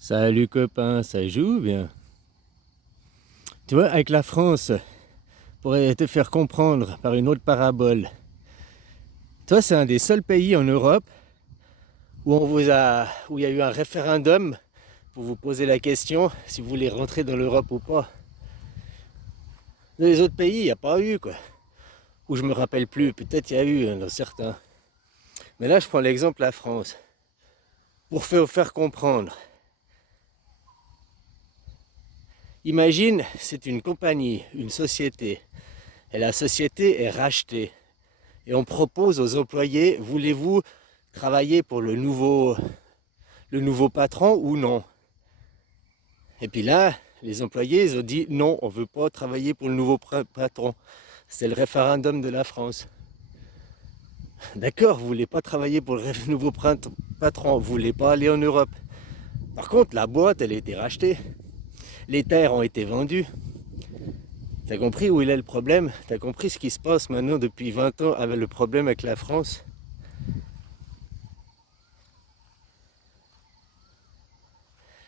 Salut copain, ça joue bien. Tu vois, avec la France, pour te faire comprendre par une autre parabole, toi c'est un des seuls pays en Europe où il y a eu un référendum pour vous poser la question si vous voulez rentrer dans l'Europe ou pas. Dans les autres pays, il n'y a pas eu quoi. Ou je me rappelle plus, peut-être il y a eu dans certains. Mais là je prends l'exemple de la France. Pour faire comprendre. Imagine, c'est une compagnie, une société. Et la société est rachetée. Et on propose aux employés, voulez-vous travailler pour le nouveau patron ou non? Et puis là, les employés, ils ont dit non, on ne veut pas travailler pour le nouveau patron. C'est le référendum de la France. D'accord, vous ne voulez pas travailler pour le nouveau patron, vous ne voulez pas aller en Europe. Par contre, la boîte, elle a été rachetée. Les terres ont été vendues. T'as compris où il est le problème? T'as compris ce qui se passe maintenant depuis 20 ans avec le problème avec la France?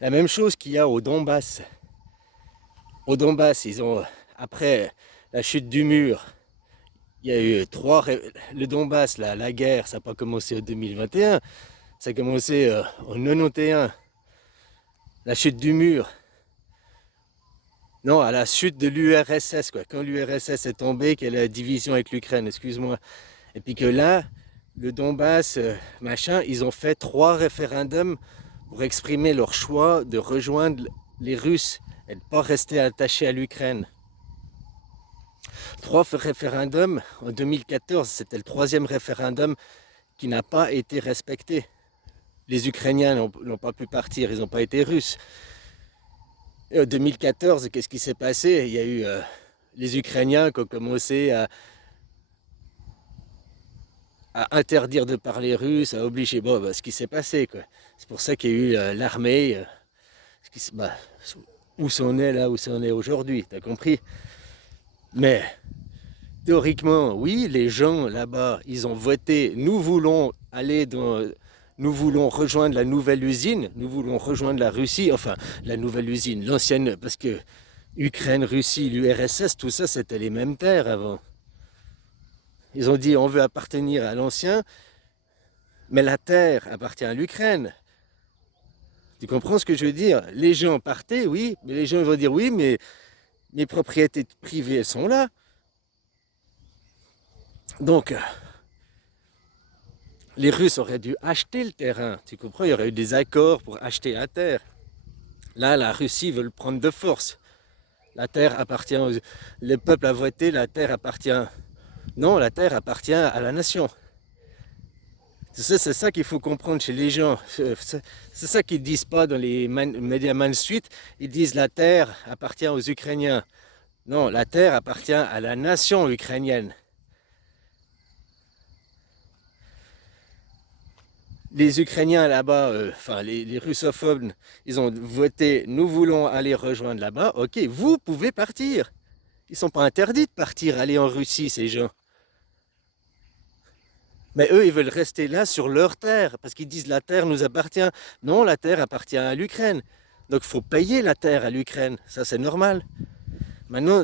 La même chose qu'il y a au Donbass. Au Donbass, après la chute du mur, il y a eu le Donbass, la guerre, ça n'a pas commencé en 2021, ça a commencé en 91. La chute du mur, non, à la chute de l'URSS, quoi. Quand l'URSS est tombée, qu'il y a la division avec l'Ukraine, excuse-moi. Et puis que là, le Donbass, machin, ils ont fait 3 référendums pour exprimer leur choix de rejoindre les Russes et de ne pas rester attachés à l'Ukraine. 3 référendums. En 2014, c'était le 3e référendum qui n'a pas été respecté. Les Ukrainiens n'ont pas pu partir, ils n'ont pas été russes. Et en 2014, qu'est-ce qui s'est passé? Il y a eu les Ukrainiens qui ont commencé à interdire de parler russe, à obliger. Bon, ce qui s'est passé, quoi. C'est pour ça qu'il y a eu l'armée. Où c'en est là, où c'en est aujourd'hui, t'as compris? Mais théoriquement, oui, les gens là-bas, ils ont voté. Nous voulons rejoindre la nouvelle usine. Nous voulons rejoindre la Russie. Enfin, la nouvelle usine, l'ancienne, parce que Ukraine, Russie, l'URSS, tout ça, c'était les mêmes terres avant. Ils ont dit, on veut appartenir à l'ancien, mais la terre appartient à l'Ukraine. Tu comprends ce que je veux dire? Les gens partaient, oui, mais les gens vont dire, oui, mais mes propriétés privées, elles sont là. Donc, les Russes auraient dû acheter le terrain. Tu comprends? Il y aurait eu des accords pour acheter la terre. Là, la Russie veut le prendre de force. La terre appartient Le peuple a voté, la terre appartient. Non, la terre appartient à la nation. C'est ça qu'il faut comprendre chez les gens. C'est ça qu'ils ne disent pas dans les médias mainstream. Ils disent la terre appartient aux Ukrainiens. Non, la terre appartient à la nation ukrainienne. Les Ukrainiens là-bas, les russophobes, ils ont voté, nous voulons aller rejoindre là-bas. Ok, vous pouvez partir. Ils ne sont pas interdits de partir, aller en Russie, ces gens. Mais eux, ils veulent rester là sur leur terre, parce qu'ils disent la terre nous appartient. Non, la terre appartient à l'Ukraine. Donc il faut payer la terre à l'Ukraine. Ça, c'est normal. Maintenant,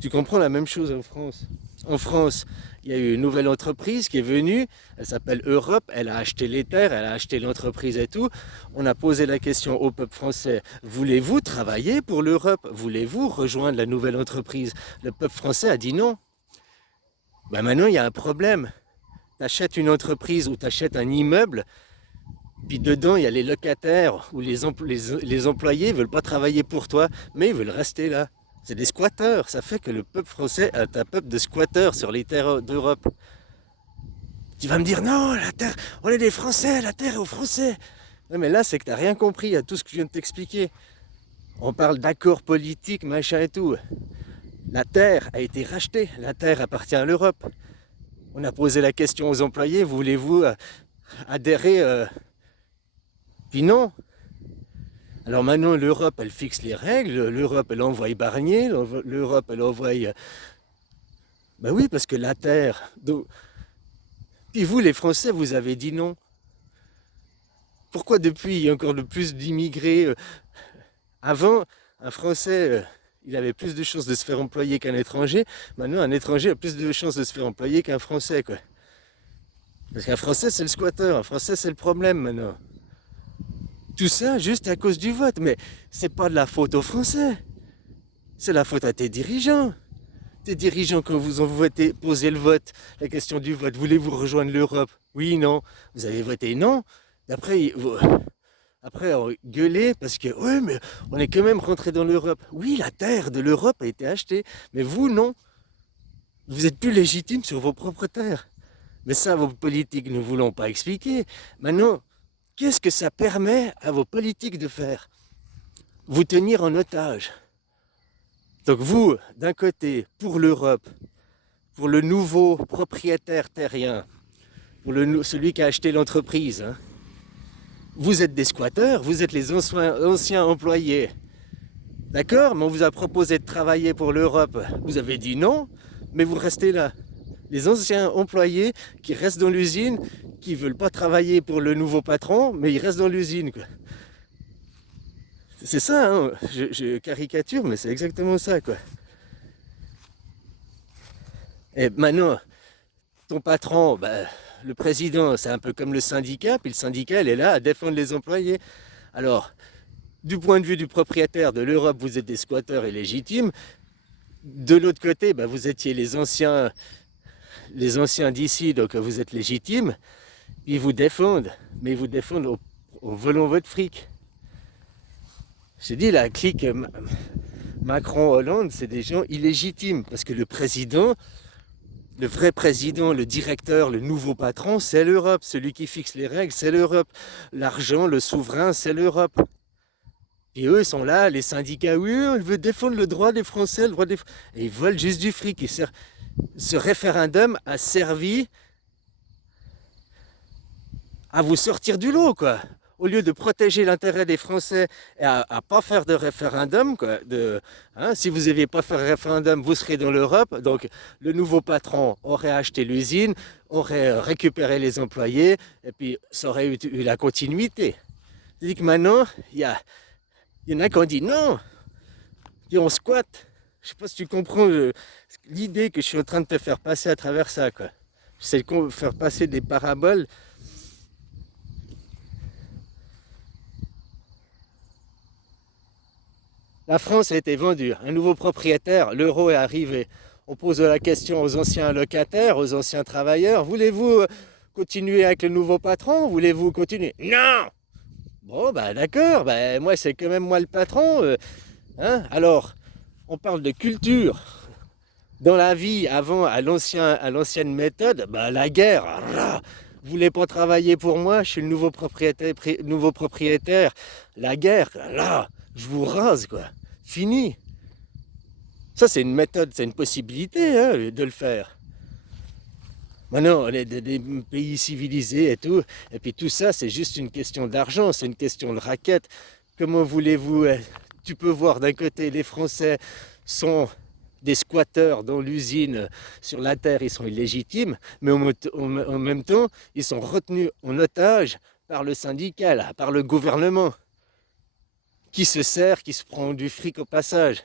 tu comprends la même chose en France. En France, il y a eu une nouvelle entreprise qui est venue, elle s'appelle Europe, elle a acheté les terres, elle a acheté l'entreprise et tout. On a posé la question au peuple français, voulez-vous travailler pour l'Europe? Voulez-vous rejoindre la nouvelle entreprise? Le peuple français a dit non. Ben maintenant, il y a un problème. Tu achètes une entreprise ou tu achètes un immeuble, puis dedans, il y a les locataires ou les employés ne veulent pas travailler pour toi, mais ils veulent rester là. C'est des squatteurs. Ça fait que le peuple français est un peuple de squatteurs sur les terres d'Europe. Tu vas me dire, non, la terre, on est des Français, la terre est aux Français. Non, mais là, c'est que tu n'as rien compris à tout ce que je viens de t'expliquer. On parle d'accords politiques, machin et tout. La terre a été rachetée. La terre appartient à l'Europe. On a posé la question aux employés, voulez-vous adhérer Puis non. Alors maintenant, l'Europe, elle fixe les règles, l'Europe, elle envoie Barnier, l'Europe, elle envoie. Ben oui, parce que la terre. Puis vous, les Français, vous avez dit non. Pourquoi depuis il y a encore de plus d'immigrés avant, un Français, il avait plus de chances de se faire employer qu'un étranger. Maintenant, un étranger a plus de chances de se faire employer qu'un Français, quoi. Parce qu'un Français, c'est le squatteur. Un Français, c'est le problème, maintenant. Tout ça juste à cause du vote. Mais c'est pas de la faute aux Français. C'est la faute à tes dirigeants. Tes dirigeants, quand vous ont voté, posé le vote, la question du vote, voulez-vous rejoindre l'Europe? Oui, non. Vous avez voté non. Après, après, on gueulait parce que, ouais, mais on est quand même rentré dans l'Europe. Oui, la terre de l'Europe a été achetée, mais vous, non. Vous êtes plus légitime sur vos propres terres. Mais ça, vos politiques ne voulons pas expliquer. Maintenant, qu'est-ce que ça permet à vos politiques de faire? Vous tenir en otage. Donc vous, d'un côté, pour l'Europe, pour le nouveau propriétaire terrien, pour celui qui a acheté l'entreprise, hein, vous êtes des squatteurs, vous êtes les anciens employés. D'accord? Mais on vous a proposé de travailler pour l'Europe. Vous avez dit non, mais vous restez là. Les anciens employés qui restent dans l'usine, qui ne veulent pas travailler pour le nouveau patron, mais ils restent dans l'usine, quoi. C'est ça, hein? Je caricature, mais c'est exactement ça, quoi. Et maintenant, ton patron, bah, le président, c'est un peu comme le syndicat, puis le syndicat, il est là à défendre les employés. Alors, du point de vue du propriétaire de l'Europe, vous êtes des squatteurs illégitimes. De l'autre côté, bah, vous étiez les anciens d'ici, donc vous êtes légitimes. Ils vous défendent, mais ils vous défendent en volant votre fric. J'ai dit, la clique Macron-Hollande, c'est des gens illégitimes, parce que le président, le vrai président, le directeur, le nouveau patron, c'est l'Europe. Celui qui fixe les règles, c'est l'Europe. L'argent, le souverain, c'est l'Europe. Et eux, ils sont là, les syndicats, oui, on veut défendre le droit des Français, le droit des... Et ils veulent juste du fric. Ce référendum a servi à vous sortir du lot, quoi. Au lieu de protéger l'intérêt des Français et à pas faire de référendum, quoi, si vous n'aviez pas fait un référendum, vous serez dans l'Europe. Donc le nouveau patron aurait acheté l'usine, aurait récupéré les employés, et puis ça aurait eu la continuité. C'est-à-dire que maintenant, il y en a qui ont dit non, et on squatte. Je ne sais pas si tu comprends l'idée que je suis en train de te faire passer à travers ça, quoi. J'essaie de faire passer des paraboles. La France a été vendue, un nouveau propriétaire, l'euro est arrivé. On pose la question aux anciens locataires, aux anciens travailleurs, voulez-vous continuer avec le nouveau patron? Voulez-vous continuer? Non! Bon, bah d'accord, bah, moi c'est quand même moi le patron. Hein? Alors, on parle de culture. Dans la vie, avant, à l'ancienne méthode, bah, la guerre. Vous voulez pas travailler pour moi? Je suis le nouveau propriétaire. La guerre, là, je vous rase, quoi. Fini. Ça, c'est une méthode, c'est une possibilité, hein, de le faire. Maintenant, on est des pays civilisés et tout. Et puis tout ça, c'est juste une question d'argent, c'est une question de raquette. Comment voulez-vous... Tu peux voir d'un côté, les Français sont des squatteurs dans l'usine, sur la terre, ils sont illégitimes, mais en même temps, ils sont retenus en otage par le syndicat, là, par le gouvernement, qui se sert, qui se prend du fric au passage.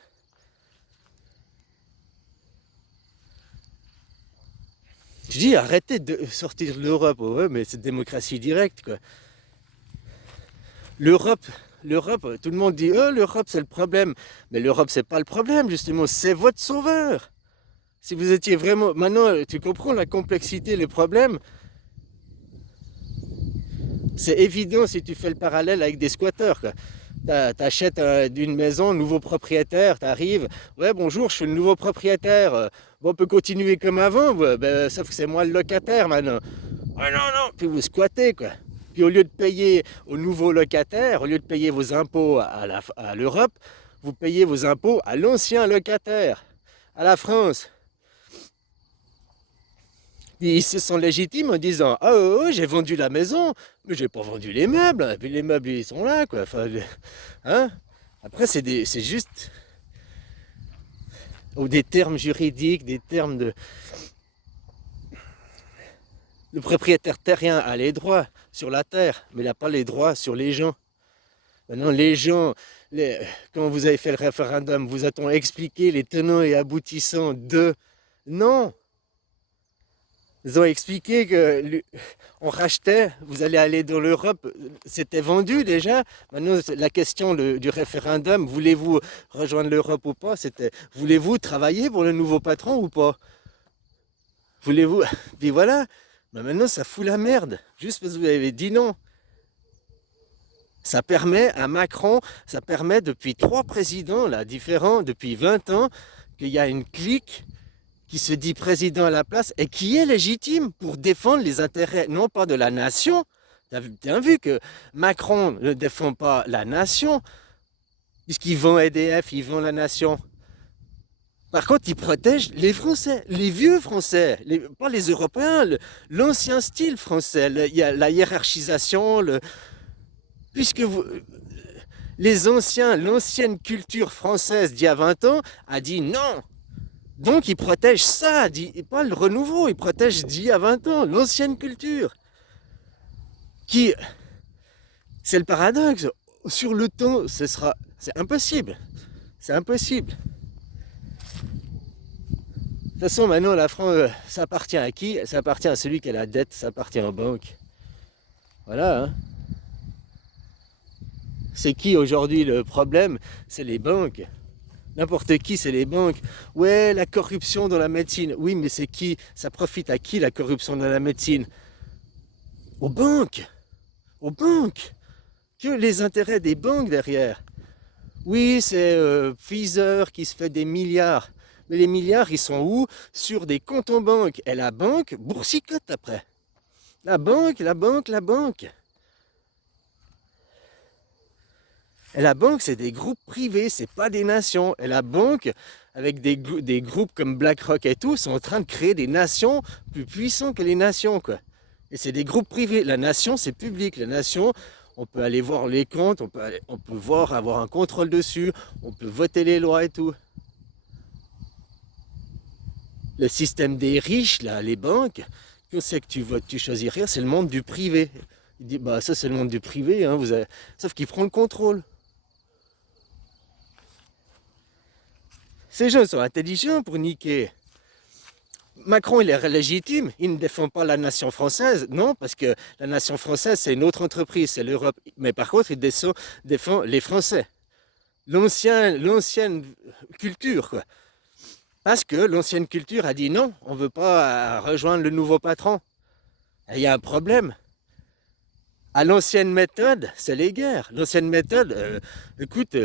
Je dis, arrêtez de sortir de l'Europe, ouais, mais c'est démocratie directe, quoi. L'Europe, tout le monde dit, oh, l'Europe c'est le problème. Mais l'Europe c'est pas le problème, justement, c'est votre sauveur. Si vous étiez vraiment... Maintenant, tu comprends la complexité, le problème. C'est évident si tu fais le parallèle avec des squatteurs, quoi. T'achètes une maison, nouveau propriétaire, t'arrives, ouais bonjour, je suis le nouveau propriétaire, bon, on peut continuer comme avant, ouais, ben, sauf que c'est moi le locataire maintenant. Ah non, non, puis vous squattez, quoi. Puis au lieu de payer au nouveau locataire, au lieu de payer vos impôts à l'Europe, vous payez vos impôts à l'ancien locataire, à la France. Ils se sont légitimes en disant, ah oh, j'ai vendu la maison, mais j'ai pas vendu les meubles, et puis les meubles ils sont là, quoi. Enfin, hein? Après c'est juste des termes juridiques, des termes de... Le propriétaire terrien a les droits, sur la terre, mais il n'a pas les droits sur les gens. Maintenant, les gens, quand vous avez fait le référendum, vous a-t-on expliqué les tenants et aboutissants de... Non, ils ont expliqué que on rachetait, vous allez aller dans l'Europe, c'était vendu déjà. Maintenant, la question du référendum, voulez-vous rejoindre l'Europe ou pas, c'était voulez-vous travailler pour le nouveau patron ou pas? Voulez-vous? Puis voilà, mais maintenant ça fout la merde, juste parce que vous avez dit non. Ça permet à Macron, ça permet depuis 3 présidents là, différents, depuis 20 ans, qu'il y a une clique qui se dit président à la place et qui est légitime pour défendre les intérêts, non pas de la nation. Tu as bien vu que Macron ne défend pas la nation, puisqu'ils vend EDF, ils vend la nation. Par contre, ils protègent les Français, les vieux Français, pas les Européens, l'ancien style français. Il y a la hiérarchisation, puisque les anciens, l'ancienne culture française d'il y a 20 ans a dit non. Donc ils protègent ça, pas le renouveau, ils protègent d'il y a 20 ans, l'ancienne culture. Qui, c'est le paradoxe, sur le temps, c'est impossible. C'est impossible. De toute façon, maintenant, la France, ça appartient à qui? Ça appartient à celui qui a la dette, ça appartient aux banques. Voilà, hein. C'est qui aujourd'hui le problème? C'est les banques. N'importe qui, c'est les banques. Ouais, la corruption dans la médecine. Oui, mais c'est qui? Ça profite à qui la corruption dans la médecine? Aux banques. Aux banques. Que les intérêts des banques derrière. Oui, c'est Pfizer qui se fait des milliards. Mais les milliards, ils sont où? Sur des comptes en banque. Et la banque boursicote après. La banque, la banque, la banque. Et la banque, c'est des groupes privés, c'est pas des nations. Et la banque, avec des groupes comme BlackRock et tout, sont en train de créer des nations plus puissantes que les nations, quoi. Et c'est des groupes privés. La nation, c'est public. La nation, on peut aller voir les comptes, on peut voir, avoir un contrôle dessus, on peut voter les lois et tout. Le système des riches, là, les banques, que c'est que tu votes, tu choisis rien, c'est le monde du privé. Il dit, bah ça c'est le monde du privé, hein, sauf qu'il prend le contrôle. Ces gens sont intelligents pour niquer. Macron, il est légitime, il ne défend pas la nation française, non, parce que la nation française, c'est une autre entreprise, c'est l'Europe. Mais par contre, il défend les Français. L'ancienne culture, quoi. Parce que l'ancienne culture a dit non, on ne veut pas rejoindre le nouveau patron. Et il y a un problème. À l'ancienne méthode, c'est les guerres. L'ancienne méthode, écoute,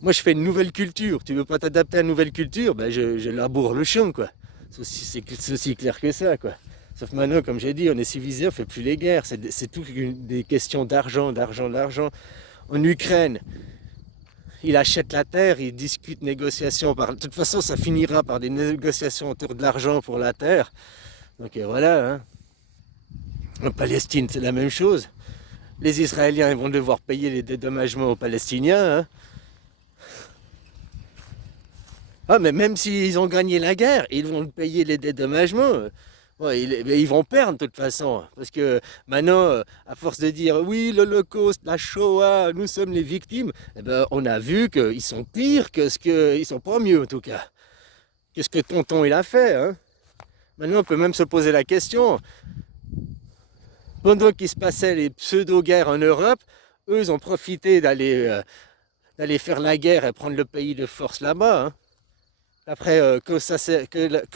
moi je fais une nouvelle culture. Tu veux pas t'adapter à une nouvelle culture, ben je laboure le champ, quoi. C'est aussi clair que ça, quoi. Sauf maintenant, comme j'ai dit, on est civilisé, on ne fait plus les guerres. C'est tout des questions d'argent, d'argent, d'argent. En Ukraine, il achète la terre, il discute négociations. De toute façon, ça finira par des négociations autour de l'argent pour la terre. Donc voilà, hein. En Palestine, c'est la même chose. Les Israéliens ils vont devoir payer les dédommagements aux Palestiniens, hein. Ah, mais même s'ils ont gagné la guerre, ils vont payer les dédommagements. Ouais, ils vont perdre de toute façon. Parce que maintenant, à force de dire oui, l'Holocauste, la Shoah, nous sommes les victimes, eh ben, on a vu qu'ils sont pires ils sont pas mieux en tout cas. Qu'est-ce que tonton il a fait, hein? Maintenant, on peut même se poser la question. Pendant qu'il se passait les pseudo-guerres en Europe, eux, ils ont profité d'aller faire la guerre et prendre le pays de force là-bas, hein. Après, quand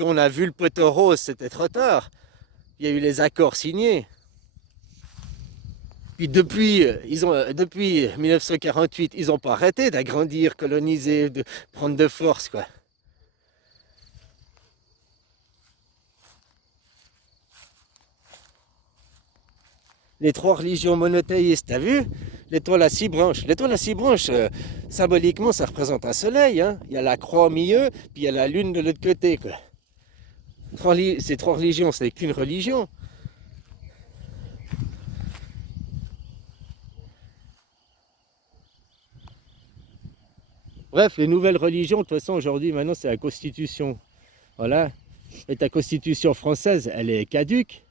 on a vu le poteau rose, c'était trop tard. Il y a eu les accords signés. Puis depuis 1948, ils n'ont pas arrêté d'agrandir, coloniser, de prendre de force, quoi. Les 3 religions monothéistes, t'as vu? L'étoile à 6 branches. L'étoile à 6 branches, symboliquement, ça représente un soleil, hein. Il y a la croix au milieu, puis il y a la lune de l'autre côté, quoi. Ces 3 religions, c'est qu'une religion. Bref, les nouvelles religions, de toute façon, aujourd'hui, maintenant, c'est la Constitution. Voilà. Et ta Constitution française, elle est caduque,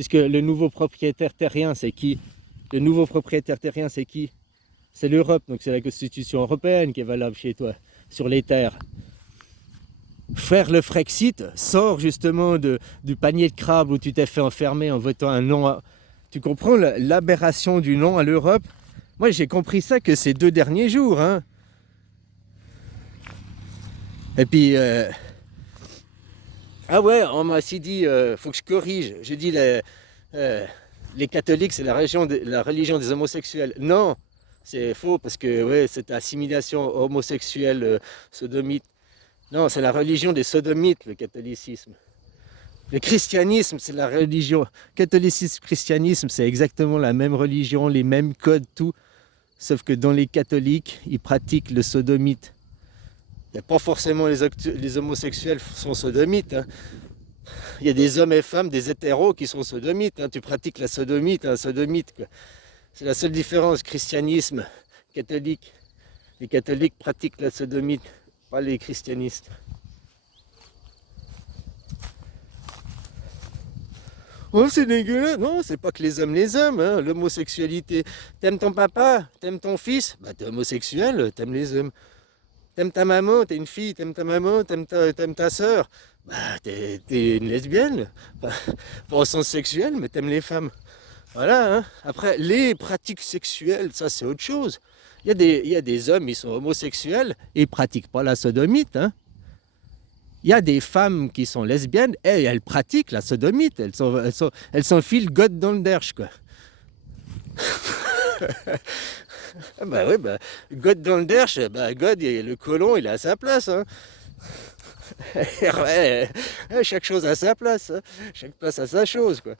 Puisque le nouveau propriétaire terrien, c'est qui? Le nouveau propriétaire terrien, c'est qui? C'est l'Europe, donc c'est la Constitution européenne qui est valable chez toi, sur les terres. Faire le Frexit sort justement du panier de crabe où tu t'es fait enfermer en votant un non. Tu comprends l'aberration du non à l'Europe? Moi, j'ai compris ça que ces 2 derniers jours. Hein. Et puis, ah ouais, on m'a aussi dit, faut que je corrige. Je dis les catholiques, c'est la religion des homosexuels. Non, c'est faux parce que ouais, cette assimilation homosexuelle, sodomite. Non, c'est la religion des sodomites, le catholicisme. Le christianisme, c'est la religion. Catholicisme, christianisme, c'est exactement la même religion, les mêmes codes, tout. Sauf que dans les catholiques, ils pratiquent le sodomite. Il n'y a pas forcément les homosexuels sont sodomites. Hein. Il y a des hommes et femmes, des hétéros qui sont sodomites. Hein. Tu pratiques la sodomite, un sodomite. Quoi. C'est la seule différence, christianisme, catholique. Les catholiques pratiquent la sodomite, pas les christianistes. Oh, c'est dégueulasse. Non, c'est pas que les hommes, hein. L'homosexualité. T'aimes ton papa, t'aimes ton fils, bah t'es homosexuel, t'aimes les hommes. T'aimes ta maman, t'es une fille, t'aimes ta maman, t'aimes ta soeur, bah t'es une lesbienne. Pas au sens sexuel, mais t'aimes les femmes. Voilà, hein. Après, les pratiques sexuelles, ça c'est autre chose. Il y a des hommes, ils sont homosexuels et ils pratiquent pas la sodomite, hein. Il y a des femmes qui sont lesbiennes et elles pratiquent la sodomite. Elles s'enfilent God dans le derche, quoi. Ah bah oui, bah, God dans le derche, bah God, le colon, il est à sa place. Hein. Ouais, chaque chose à sa place. Hein. Chaque place a sa chose, quoi.